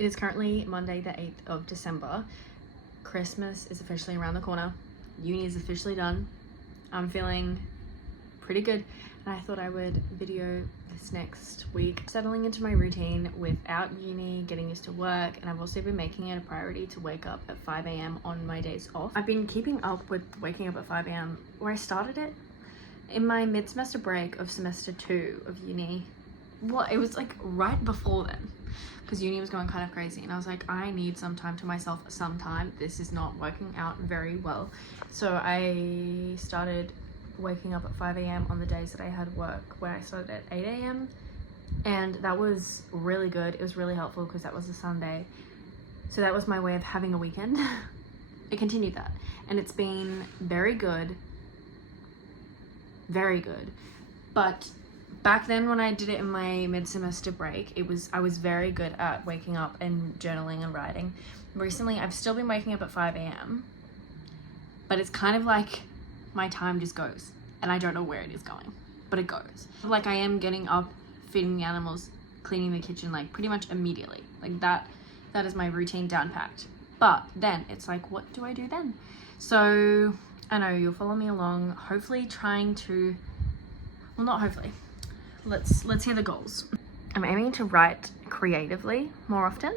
It is currently Monday the 8th of December. Christmas is officially around the corner. Uni is officially done. I'm feeling pretty good, and I thought I would video this next week. Settling into my routine without uni, getting used to work, and I've also been making it a priority to wake up at 5 a.m. on my days off. I've been keeping up with waking up at 5 a.m. where I started it in my mid-semester break of semester 2 of uni. Well, it was like right before then, because uni was going kind of crazy, and I was like, I need some time to myself sometime. This is not working out very well. So I started waking up at 5 a.m. on the days that I had work, where I started at 8 a.m. and that was really good. It was really helpful because that was a Sunday. So that was my way of having a weekend. I continued that, and it's been very good. Very good. But back then when I did it in my mid-semester break, I was very good at waking up and journaling and writing. Recently, I've still been waking up at 5 a.m. but it's kind of like my time just goes, and I don't know where it is going, but it goes. Like, I am getting up, feeding the animals, cleaning the kitchen, like pretty much immediately. Like that is my routine down packed. But then it's like, what do I do then? So I know you'll follow me along, hopefully trying to, well, not hopefully, let's hear the goals. I'm aiming to write creatively more often.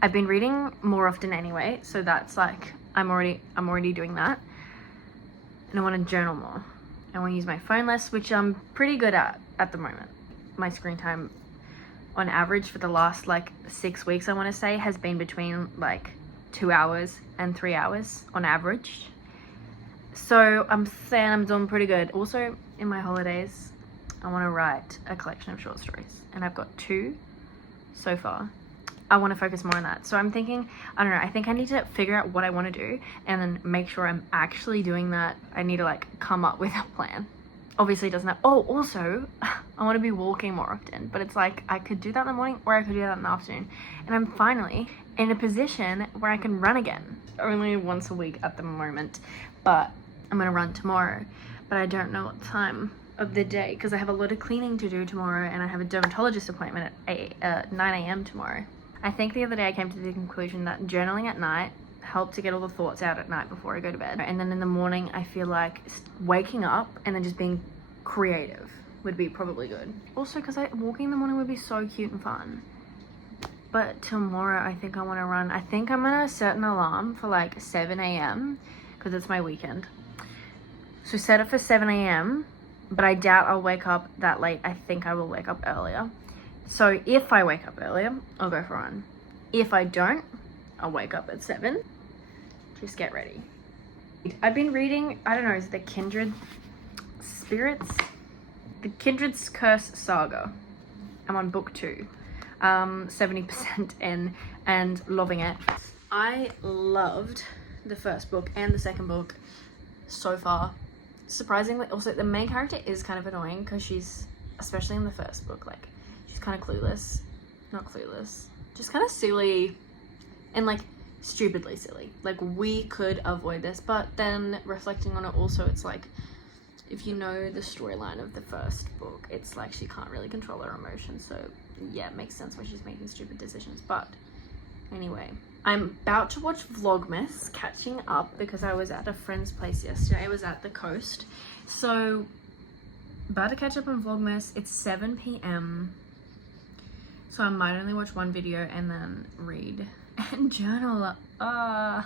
I've been reading more often anyway, so that's like, I'm already doing that. And I want to journal more. I want to use my phone less, which I'm pretty good at the moment. My screen time on average for the last like 6 weeks, I want to say, has been between like 2 hours and 3 hours on average. So I'm saying I'm doing pretty good. Also, in my holidays, I want to write a collection of short stories, and I've got 2 so far. I want to focus more on that. So I'm thinking, I don't know, I think I need to figure out what I want to do and then make sure I'm actually doing that. I need to like come up with a plan. Obviously it doesn't have, oh, also I want to be walking more often, but it's like I could do that in the morning or I could do that in the afternoon. And I'm finally in a position where I can run again. Only once a week at the moment, but I'm going to run tomorrow, but I don't know what time of the day because I have a lot of cleaning to do tomorrow, and I have a dermatologist appointment at 9 a.m. tomorrow. I think the other day I came to the conclusion that journaling at night helped to get all the thoughts out at night before I go to bed. And then in the morning, I feel like waking up and then just being creative would be probably good. Also, because walking in the morning would be so cute and fun. But tomorrow, I think I want to run. I think I'm going to set an alarm for like 7 a.m. because it's my weekend. So set it for 7 a.m. but I doubt I'll wake up that late. I think I will wake up earlier. So if I wake up earlier, I'll go for a run. If I don't, I'll wake up at 7. Just get ready. I've been reading, I don't know, is it the Kindred Spirits? The Kindred's Curse Saga. I'm on book 2. 70% in and loving it. I loved the first book and the second book so far. Surprisingly, also the main character is kind of annoying because she's, especially in the first book, like, kind of clueless, not clueless, just kind of silly and like stupidly silly. Like, we could avoid this, but then reflecting on it also, it's like, if you know the storyline of the first book, it's like she can't really control her emotions, so yeah, it makes sense why she's making stupid decisions. But anyway, I'm about to watch Vlogmas, catching up because I was at a friend's place yesterday. I was at the coast, so about to catch up on Vlogmas. It's 7 p.m. so I might only watch one video and then read and journal. I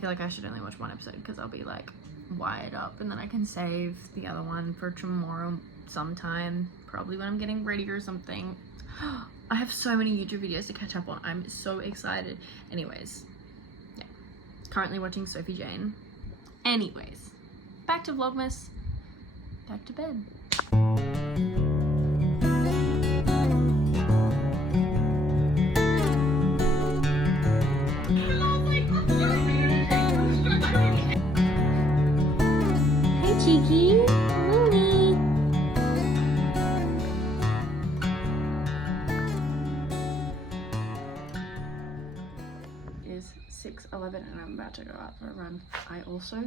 feel like I should only watch one episode because I'll be like wired up, and then I can save the other one for tomorrow sometime, probably when I'm getting ready or something. I have so many YouTube videos to catch up on. I'm so excited. Anyways, yeah. Currently watching Sophie Jane. Anyways, back to Vlogmas. Back to bed. Cheeky Mooney. It is 6:11 and I'm about to go out for a run. I also,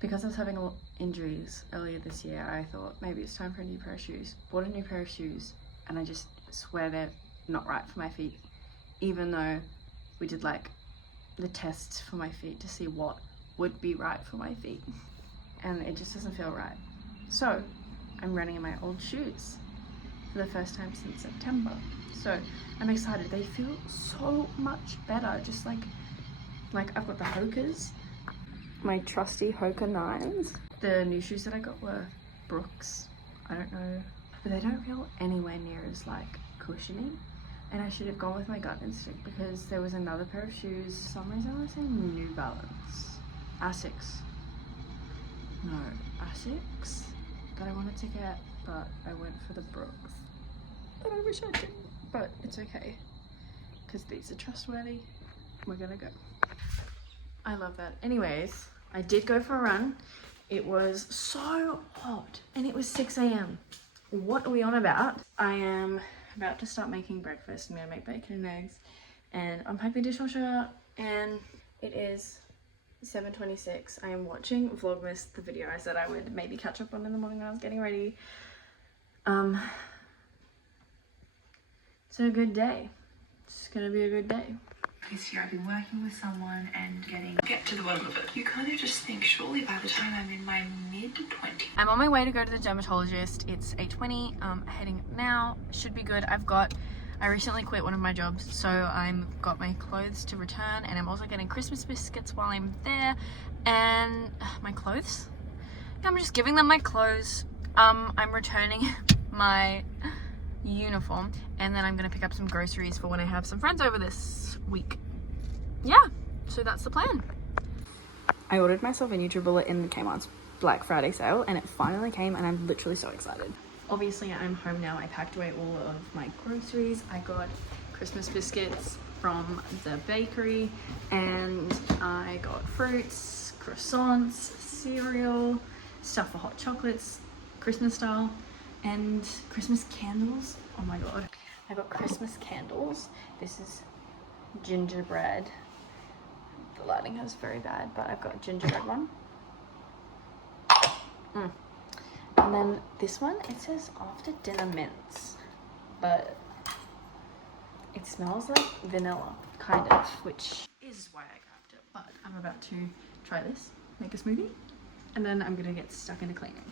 because I was having a lot of injuries earlier this year, I thought maybe it's time for a new pair of shoes. Bought a new pair of shoes and I just swear they're not right for my feet, even though we did like the tests for my feet to see what would be right for my feet, and it just doesn't feel right. So I'm running in my old shoes for the first time since September, so I'm excited. They feel so much better, just like I've got the Hokas, my trusty Hoka 9s. The new shoes that I got were Brooks, I don't know, but they don't feel anywhere near as like cushiony. And I should have gone with my gut instinct, because there was another pair of shoes, for some reason I want to say New Balance, Asics that I wanted to get, but I went for the Brooks, and I wish I didn't, but it's okay, because these are trustworthy. We're gonna go. I love that. Anyways, I did go for a run. It was so hot, and it was 6 a.m. What are we on about? I am about to start making breakfast. I'm gonna make bacon and eggs, and unpack the dishwasher, and it is 7:26. I am watching Vlogmas, the video I said I would maybe catch up on in the morning when I was getting ready. It's a good day. It's gonna be a good day. This year I've been working with someone and get to the bottom of it. You kind of just think, surely by the time I'm in my mid-20s. I'm on my way to go to the dermatologist. It's 8:20. Heading now. Should be good. I recently quit one of my jobs, so I'm got my clothes to return, and I'm also getting Christmas biscuits while I'm there. And my clothes? Yeah, I'm just giving them my clothes. I'm returning my uniform, and then I'm gonna pick up some groceries for when I have some friends over this week. Yeah, so that's the plan. I ordered myself a NutriBullet in the Kmart's Black Friday sale, and it finally came, and I'm literally so excited. Obviously I'm home now. I packed away all of my groceries. I got Christmas biscuits from the bakery, and I got fruits, croissants, cereal, stuff for hot chocolates, Christmas style, and Christmas candles. Oh my god, I got Christmas candles. This is gingerbread. The lighting is very bad, but I've got a gingerbread one. And then this one, it says after dinner mints, but it smells like vanilla, kind of, which is why I grabbed it. But I'm about to try this, make a smoothie, and then I'm gonna get stuck into cleaning.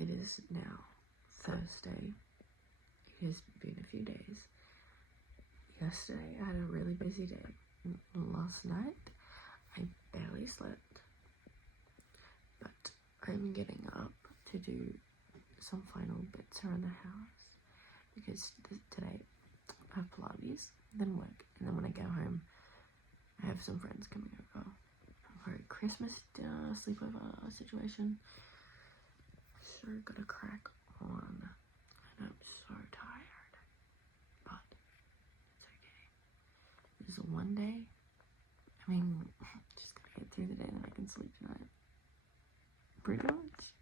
It is now Thursday. It has been a few days. Yesterday I had a really busy day. Last night I barely slept, but I'm getting up to do some final bits around the house, because today I have Pilates, then work, and then when I go home I have some friends coming over for a Christmas dinner sleepover situation. So gotta crack on, and I'm so tired, but it's okay. It's one day. I mean, just gotta get through the day, then I can sleep tonight. Pretty much.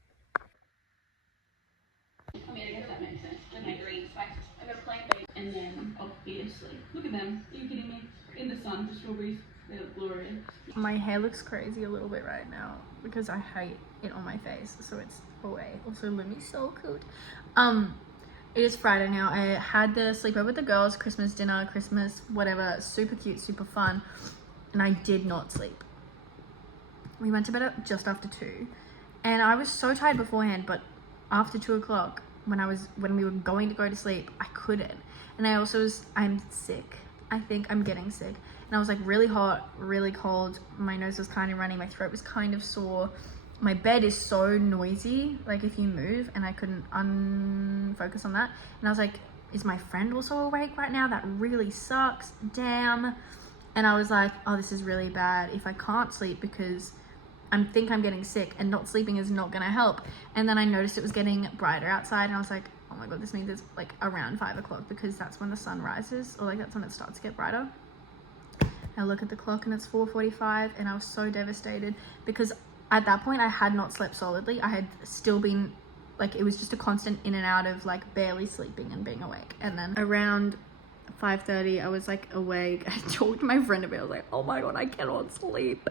I mean, I guess that makes sense. Then my greens, I got a plant-based, and then obviously, look at them. Are you kidding me? In the sun, the strawberries, they look glorious. My hair looks crazy a little bit right now because I hate it on my face, so it's away. Also, Lumi's so cute. It is Friday now. I had the sleepover with the girls, Christmas dinner, Christmas whatever, super cute, super fun, and I did not sleep. We went to bed at just after 2, and I was so tired beforehand, but after 2 o'clock, when we were going to go to sleep, I couldn't. And I'm sick. I think I'm getting sick. And I was like really hot, really cold. My nose was kind of running. My throat was kind of sore. My bed is so noisy, like if you move, and I couldn't focus on that. And I was like, is my friend also awake right now? That really sucks. Damn. And I was like, oh, this is really bad if I can't sleep because think I'm getting sick, and not sleeping is not gonna help. And then I noticed it was getting brighter outside, and I was like, oh my god, this means it's like around 5 o'clock, because that's when the sun rises, or like that's when it starts to get brighter. I look at the clock and it's 4:45, and I was so devastated because at that point I had not slept solidly. I had still been like, it was just a constant in and out of like barely sleeping and being awake. And then around 5:30 I was like awake. I talked to my friend about it. I was like, oh my god, I cannot sleep.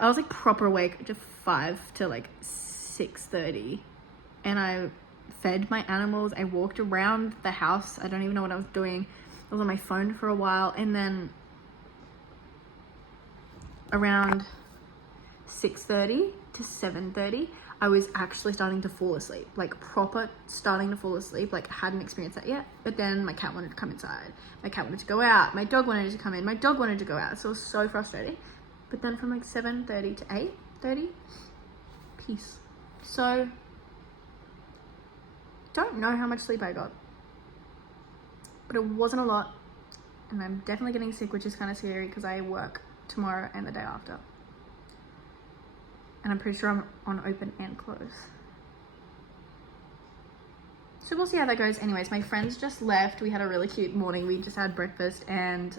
I was like proper awake to 5 to like 6:30, and I fed my animals. I walked around the house. I don't even know what I was doing. I was on my phone for a while, and then around 6:30 to 7:30 I was actually starting to fall asleep, like proper starting to fall asleep. Like I hadn't experienced that yet. But then my cat wanted to come inside, my cat wanted to go out, my dog wanted to come in, my dog wanted to go out, so it was so frustrating. But then from like 7:30 to 8:30, peace. So don't know how much sleep I got, but it wasn't a lot, and I'm definitely getting sick, which is kind of scary because I work tomorrow and the day after, and I'm pretty sure I'm on open and close, so we'll see how that goes. Anyways, my friends just left. We had a really cute morning. We just had breakfast, and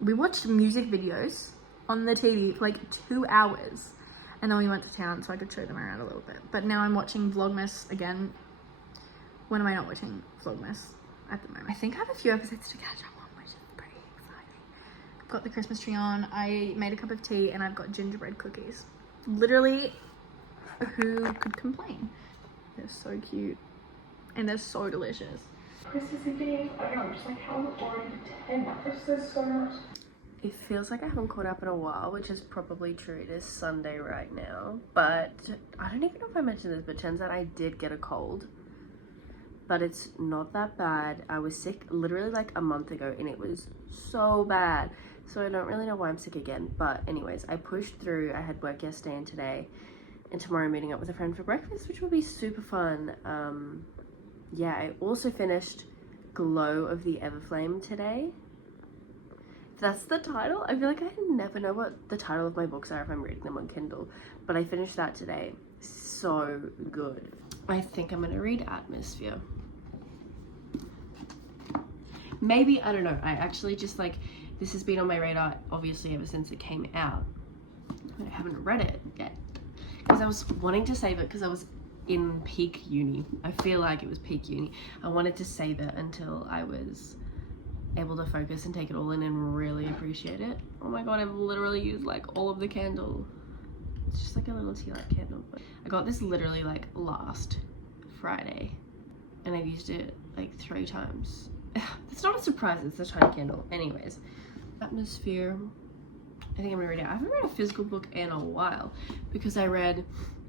we watched music videos on the TV for like 2 hours, and then we went to town so I could show them around a little bit. But now I'm watching Vlogmas again. When am I not watching Vlogmas at the moment? I think I have a few episodes to catch up on, which is pretty exciting. I've got the Christmas tree on. I made a cup of tea, and I've got gingerbread cookies. Literally, who could complain? They're so cute, and they're so delicious. Christmas Eve, I don't know, just like how we're already 10. This is so much. It feels like I haven't caught up in a while, which is probably true. It is Sunday right now, but I don't even know if I mentioned this, but turns out I did get a cold, but it's not that bad. I was sick literally like a month ago, and it was so bad, so I don't really know why I'm sick again. But anyways, I pushed through. I had work yesterday and today, and tomorrow I'm meeting up with a friend for breakfast, which will be super fun. Yeah, I also finished Glow of the Everflame today. That's the title. I feel like I never know what the title of my books are if I'm reading them on Kindle, but I finished that today. So good. I think I'm gonna read Atmosphere. Maybe, I don't know. I actually just like, this has been on my radar obviously ever since it came out. I haven't read it yet because I was wanting to save it because I was in peak uni. I feel like it was peak uni. I wanted to save it until I was able to focus and take it all in and really appreciate it. Oh my god, I've literally used like all of the candle. It's just like a little tea light candle. But I got this literally like last Friday, and I've used it like 3 times. It's not a surprise, it's a tiny candle. Anyways, Atmosphere. I think I'm gonna read it. I haven't read a physical book in a while because I read,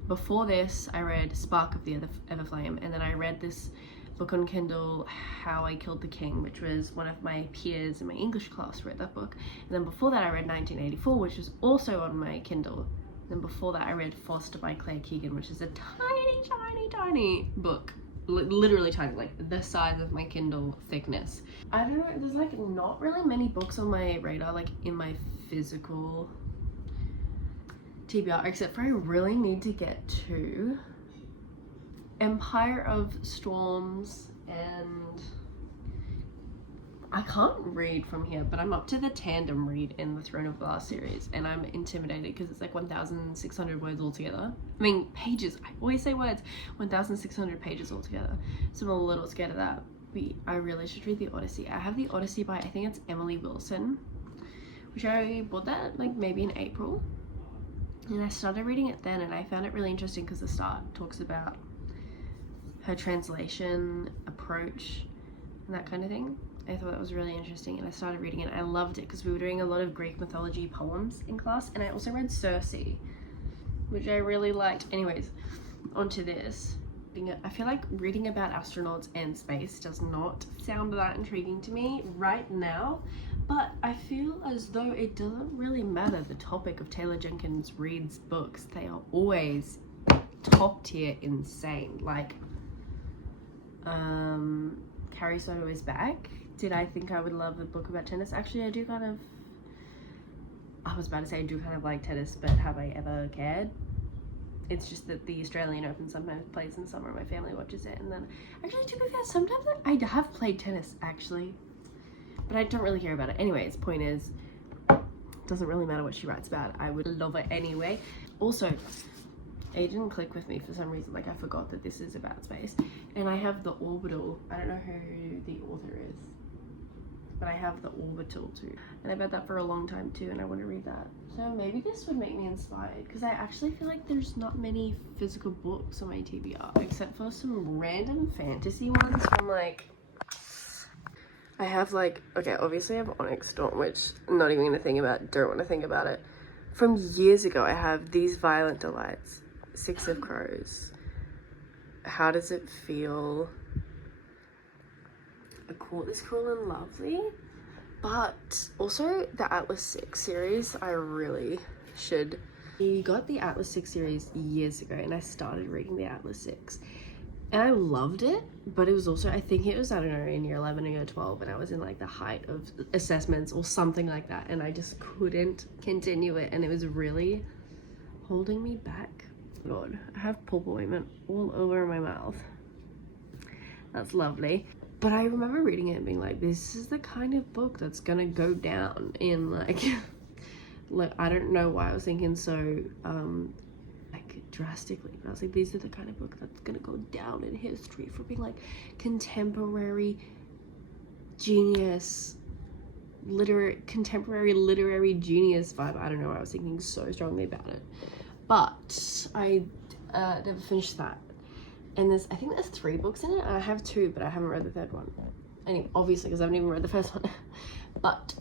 before this, I read Spark of the Everflame, and then I read this book on Kindle, How I Killed the King, which was one of my peers in my English class read that book. And then before that I read 1984, which was also on my Kindle. And then before that I read Foster by Claire Keegan, which is a tiny book. Literally tiny, like the size of my Kindle thickness. I don't know, there's like not really many books on my radar, like in my physical TBR, except for I really need to get to Empire of Storms, and I can't read from here, but I'm up to the tandem read in the Throne of Glass series, and I'm intimidated because it's like 1,600 words altogether. I mean, pages, I always say words, 1,600 pages altogether, so I'm a little scared of that. But I really should read the Odyssey. I have the Odyssey by, I think it's Emily Wilson, which I bought that like maybe in April, and I started reading it then, and I found it really interesting because the start talks about her translation approach and that kind of thing. I thought that was really interesting, and I started reading it. I loved it because we were doing a lot of Greek mythology poems in class, and I also read Circe, which I really liked. Anyways, onto this. I feel like reading about astronauts and space does not sound that intriguing to me right now, but I feel as though it doesn't really matter the topic of Taylor Jenkins Reid's books. They are always top tier insane. Like Carrie Soto is back. Did I think I would love a book about tennis? Actually, I do kind of. I was about to say I do kind of like tennis, but have I ever cared? It's just that the Australian Open sometimes plays in summer, my family watches it, and then, actually, to be fair, sometimes I have played tennis, actually, but I don't really care about it. Anyways, point is, doesn't really matter what she writes about, I would love it anyway. Also, it didn't click with me for some reason, like I forgot that this is about space, and I have The Orbital. I don't know who the author is, but I have The Orbital too, and I've had that for a long time too, and I want to read that. So maybe this would make me inspired, because I actually feel like there's not many physical books on my TBR, except for some random fantasy ones from like, I have like, okay, obviously I have Onyx Storm, which I'm not even gonna think about, don't want to think about it. From years ago, I have These Violent Delights, Six of Crows, How Does It Feel, A Court Is Cruel and Lovely, but also the Atlas 6 series, I really should. I got the Atlas 6 series years ago, and I started reading the Atlas 6, and I loved it, but it was also, I think it was, I don't know, in year 11 or year 12, and I was in like the height of assessments or something like that, and I just couldn't continue it, and it was really holding me back. Lord, I have pulp ointment all over my mouth. That's lovely. But I remember reading it and being like, this is the kind of book that's gonna go down in like, like, I don't know why I was thinking so, like drastically, but I was like, these are the kind of book that's gonna go down in history for being like contemporary genius, contemporary literary genius vibe. I don't know why I was thinking so strongly about it, but I never finished that. And I think there's 3 books in it, and I have 2, but I haven't read the 3rd one. Anyway, obviously, because I haven't even read the 1st one. But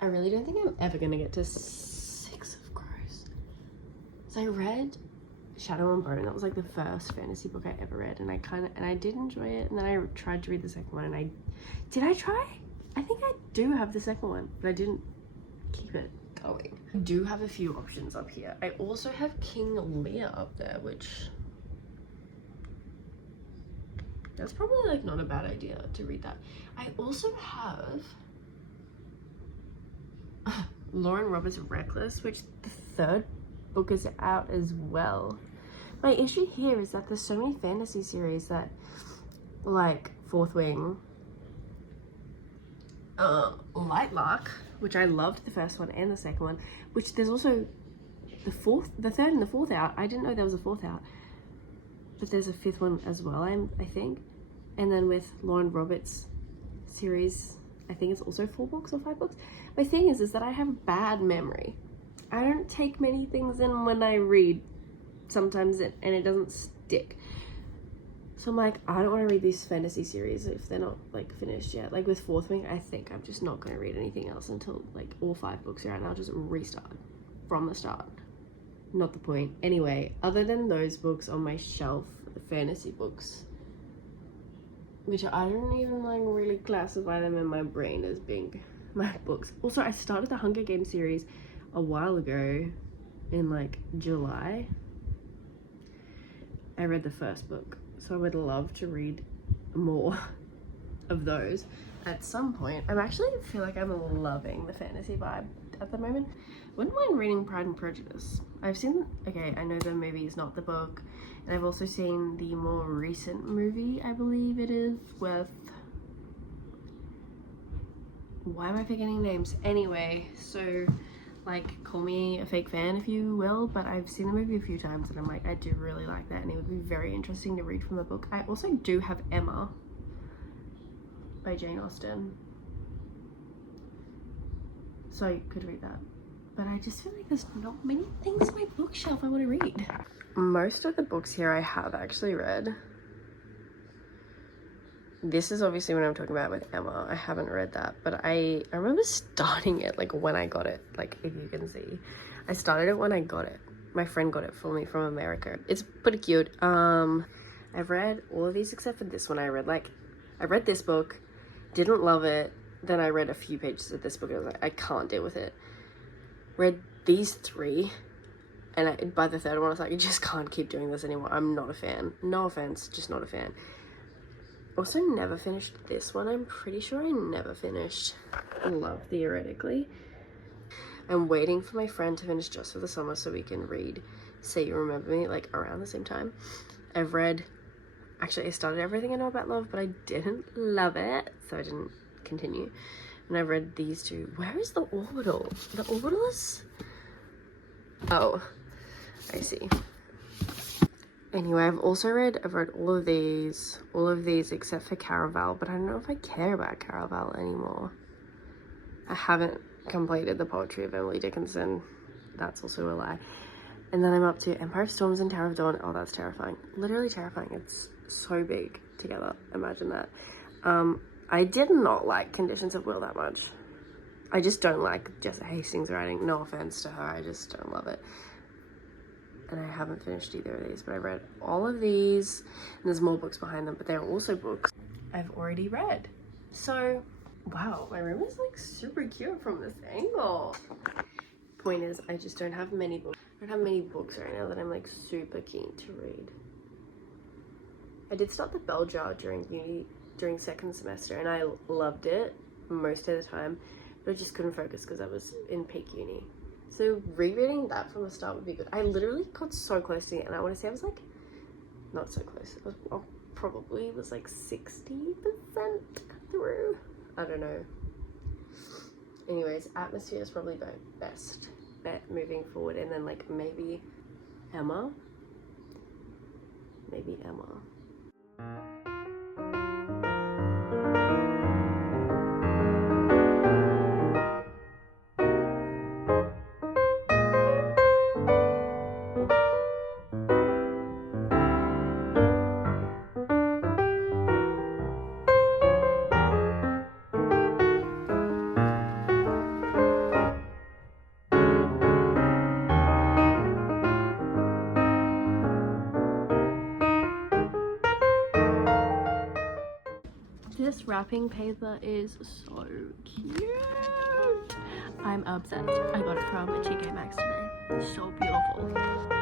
I really don't think I'm ever gonna get to Six of Crows. So I read Shadow and Bone. That was like the first fantasy book I ever read, and I did enjoy it. And then I tried to read the 2nd one, and I try? I think I do have the 2nd one, but I didn't keep it going. I do have a few options up here. I also have King Lear up there, which, that's probably like not a bad idea to read that. I also have Lauren Roberts' Reckless, which the 3rd book is out as well. My issue here is that there's so many fantasy series that, like Fourth Wing, Lightlark, which I loved the 1st one and the 2nd one, which there's also the 3rd and the 4th out. I didn't know there was a 4th out, but there's a 5th one as well, I think. And then with Lauren Roberts series, I think it's also 4 books or 5 books. My thing is that I have bad memory. I don't take many things in when I read sometimes, and it doesn't stick. So I'm like, I don't want to read these fantasy series if they're not like finished yet. Like with Fourth Wing, I think I'm just not going to read anything else until like all 5 books are out, and I'll just restart from the start. Not the point. Anyway, other than those books on my shelf, the fantasy books, which I don't even like really classify them in my brain as being my books. Also, I started the Hunger Games series a while ago in like July. I read the 1st book, so I would love to read more of those at some point. I actually feel like I'm loving the fantasy vibe at the moment. Wouldn't mind reading Pride and Prejudice. I've seen, okay, I know the movie is not the book, and I've also seen the more recent movie, I believe it is, with, why am I forgetting names? Anyway, so like, call me a fake fan if you will, but I've seen the movie a few times and I'm like, I do really like that, and it would be very interesting to read from the book. I also do have Emma by Jane Austen, so you could read that. But I just feel like there's not many things on my bookshelf I want to read. Most of the books here I have actually read. This is obviously what I'm talking about with Emma. I haven't read that, but I remember starting it like when I got it. Like, if you can see, I started it when I got it. My friend got it for me from America. It's pretty cute. I've read all of these except for this one. I read this book, didn't love it. Then I read a few pages of this book and I was like, I can't deal with it. Read these 3, and by the 3rd one I was like, I just can't keep doing this anymore. I'm not a fan. No offense, just not a fan. Also never finished this one. I'm pretty sure I never finished Love Theoretically. I'm waiting for my friend to finish Just for the Summer so we can read Say You Remember Me, like around the same time. I've read, actually I started Everything I Know About Love, but I didn't love it, so I didn't continue. And I've read these two. Where is The Orbital? The Orbital is, oh, I see. Anyway, I've read all of these except for Caraval, but I don't know if I care about Caraval anymore. I haven't completed The Poetry of Emily Dickinson. That's also a lie. And then I'm up to Empire of Storms and Tower of Dawn. Oh, that's terrifying. Literally terrifying. It's so big together. Imagine that. I did not like Conditions of Will that much. I just don't like Jessica Hastings writing. No offense to her. I just don't love it. And I haven't finished either of these, but I read all of these, and there's more books behind them, but they're also books I've already read. So, wow, my room is like super cute from this angle. Point is, I just don't have many books. I don't have many books right now that I'm like super keen to read. I did start The Bell Jar during second semester, and I loved it most of the time, but I just couldn't focus because I was in peak uni. So rereading that from the start would be good. I literally got so close to it, and I want to say I was like, not so close. I probably was like 60% through. I don't know. Anyways, Atmosphere is probably the best bet moving forward, and then like maybe Emma. Maybe Emma. This wrapping paper is so cute. I'm obsessed. I got it from TK Maxx today. It's so beautiful.